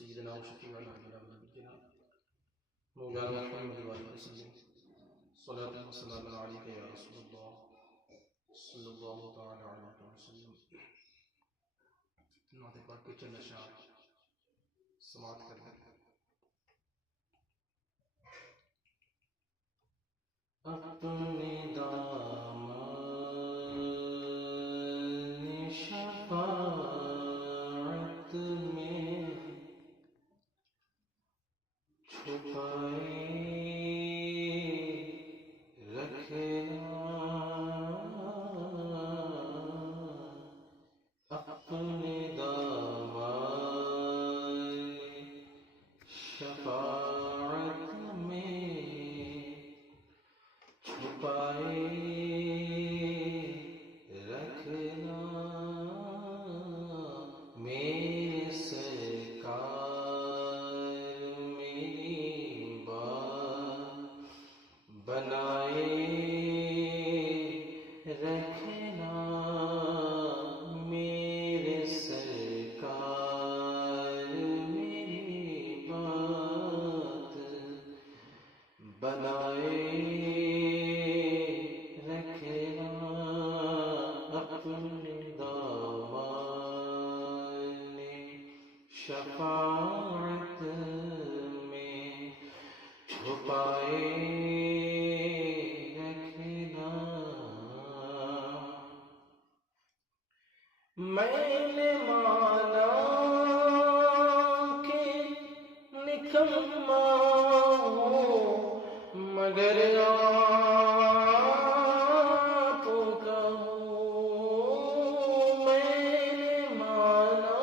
سيدنا وشفيعنا ونبينا مولانا محمد وعلى وسلم صلاة وسلام عليك يا رسول الله صلی اللہ تعالی علیہ وسلم. نعت پاک کے چند اشعار سماعت کر لیں. اپنے دامن شفاعت میں چھپائے رکھنا، اپنے دامن شفاعت میں چھپائے رکھنا. میرے سرکار میری بات بنائے رکھنا، میرے سرکار میری بات بنائے رکھنا. اپنے دامن شفاعت میں چھپائے رکھنا. میں نے مانا کہ نکما ہوں مگر آپ کا ہوں. میں نے مانا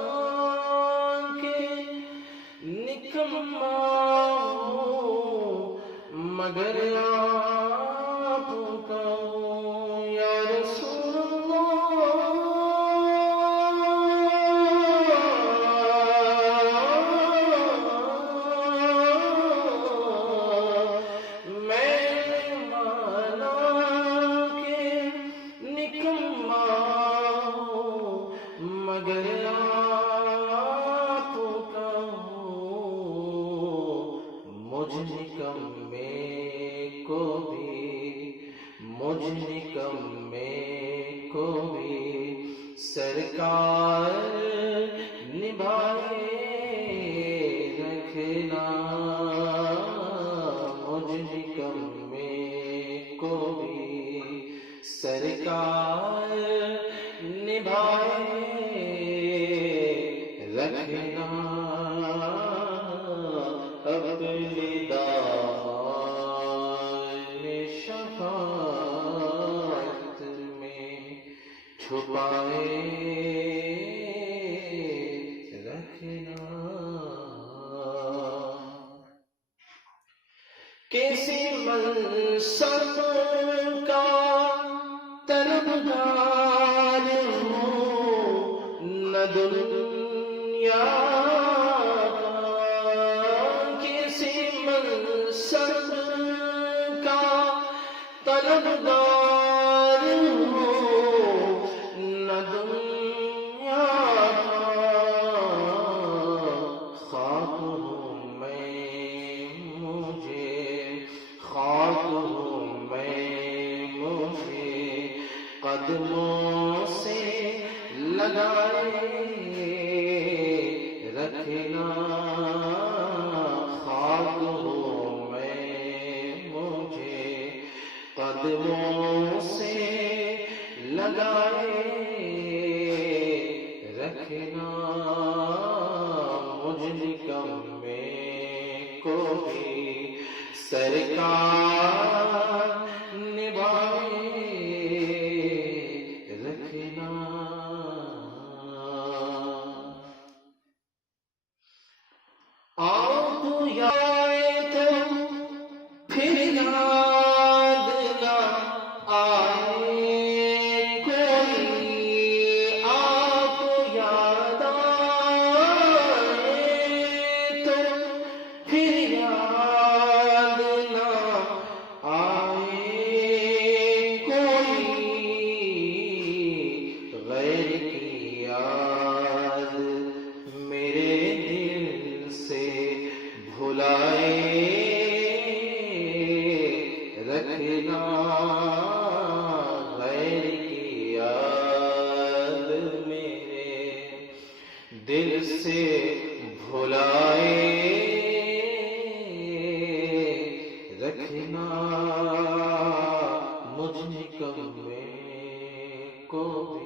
کہ نکما ہوں مگر آپ کا ہوں. یا رسول مگر آپ کا ہوں. مجھ نکمے کو بھی سرکار نبھائے رکھنا. مجھ نکمے کو بھی سرکار نبھائے رکھنا. اپنے دامن شفاعت میں چھپائے رکھنا. کسی منصب کا طلبگار ہوں نہ دنیا کا، کسی منصب کا طلبگار ہوں نہ دنیا کا. خاک ہوں میں مجھے قدموں سے لگائے رکھنا. خاک ہوں میں مجھے قدموں سے لگائے رکھنا. مجھ نکمے کو بھی سرکار نبھائے رکھنا. آپ آئے تو پھر یاد نہ آئے کوئی، آپ یاد آئے تو پھر یاد نہ سے بھلائے رکھنا مجھ نکمے کو